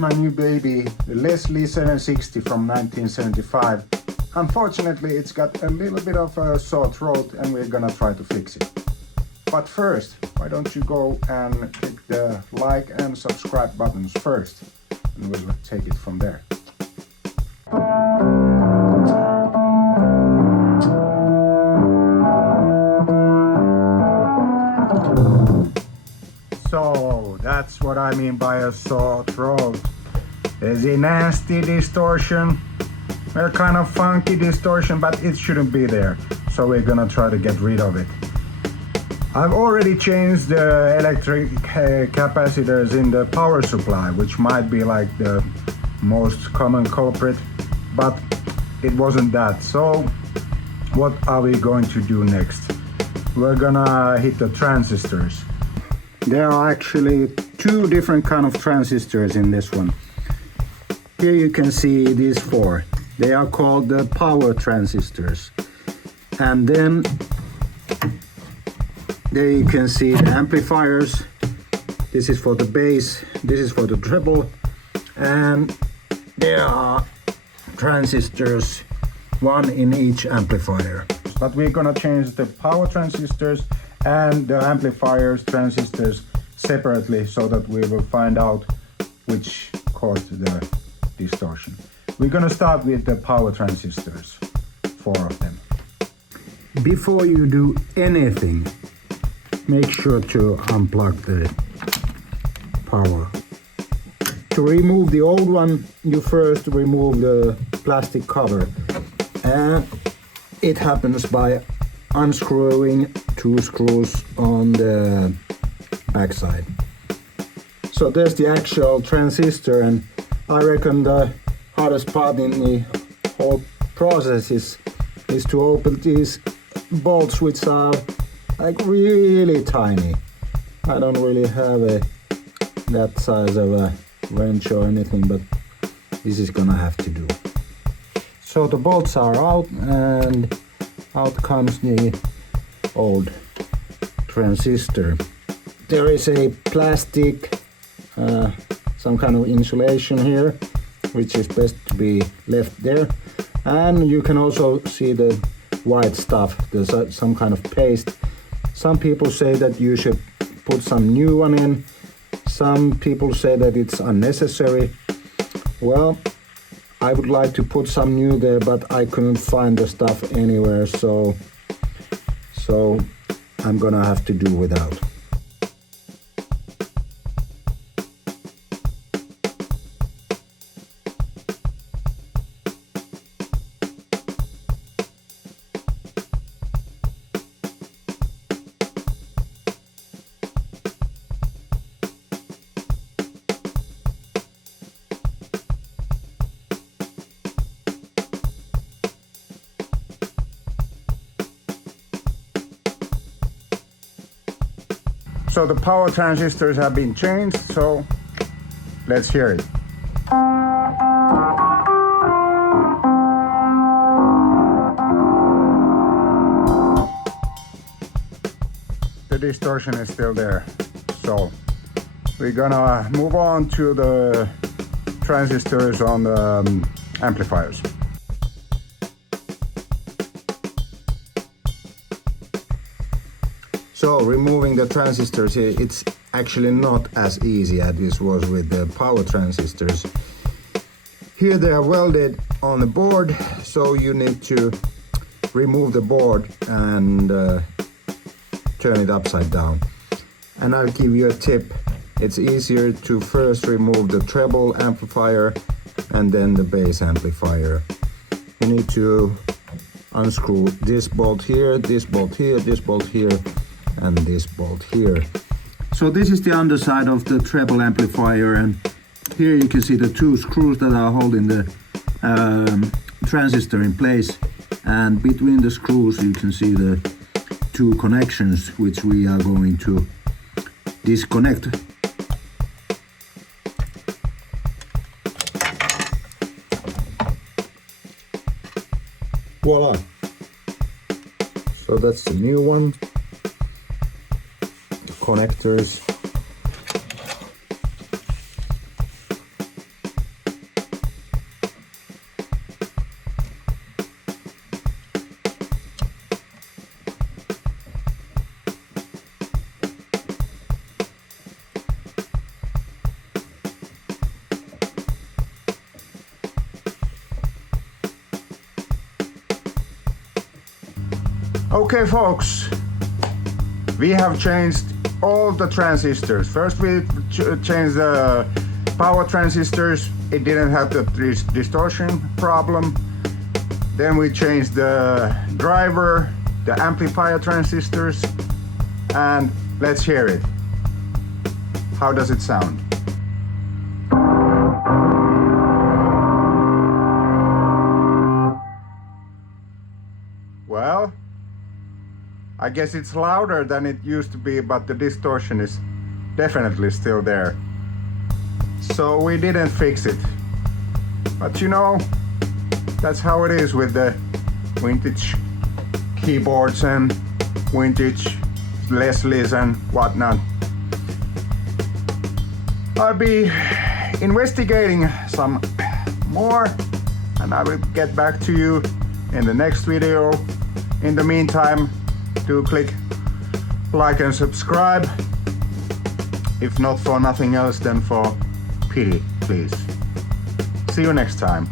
my new baby, the Leslie 760 from 1975. Unfortunately, it's got a little bit of a sore throat and we're gonna try to fix it. But first, why don't you go and click the like and subscribe buttons first, and we'll take it from there. So that's what I mean by a sore throat. There's a nasty distortion, a kind of funky distortion, but it shouldn't be there. So we're gonna try to get rid of it. I've already changed the electric capacitors in the power supply, which might be like the most common culprit, but it wasn't that. So what are we going to do next? We're gonna hit the transistors. There are actually two different kind of transistors in this one. Here you can see these four. They are called the power transistors. And then there you can see the amplifiers. This is for the bass, this is for the treble, and there are transistors, one in each amplifier. But we're gonna change the power transistors and the amplifiers transistors separately so that we will find out which caused the distortion. We're gonna start with the power transistors, 4 of them. Before you do anything, make sure to unplug the power. To remove the old one, you first remove the plastic cover, and it happens by unscrewing 2 screws on the backside. So there's the actual transistor, and I reckon the hardest part in the whole process is to open these bolts, which are like really tiny. I don't really have that size of a wrench or anything, but this is gonna have to do. So the bolts are out, and out comes the old transistor. There is a plastic, some kind of insulation here, which is best to be left there. And you can also see the white stuff. There's some kind of paste. Some people say that you should put some new one in. Some people say that it's unnecessary. Well, I would like to put some new there, but I couldn't find the stuff anywhere, so I'm gonna have to do without. So the power transistors have been changed, so let's hear it. The distortion is still there, so we're gonna move on to the transistors on the amplifiers. So removing the transistors here, it's actually not as easy as this was with the power transistors. Here they are welded on the board, so you need to remove the board and turn it upside down. And I'll give you a tip. It's easier to first remove the treble amplifier and then the bass amplifier. You need to unscrew this bolt here, this bolt here, this bolt here, and this bolt here. So this is the underside of the treble amplifier, and here you can see the 2 screws that are holding the transistor in place, and between the screws you can see the 2 connections which we are going to disconnect. Voila! So that's the new one. The connectors. Okay folks, we have changed all the transistors. First we changed the power transistors. It didn't have the distortion problem. Then we changed the driver, the amplifier transistors, and let's hear it. How does it sound? Well, I guess it's louder than it used to be, but the distortion is definitely still there. So we didn't fix it. But you know, that's how it is with the vintage keyboards and vintage Leslies and whatnot. I'll be investigating some more and I will get back to you in the next video. In the meantime, do click like and subscribe. If not for nothing else, then for pity, please. See you next time.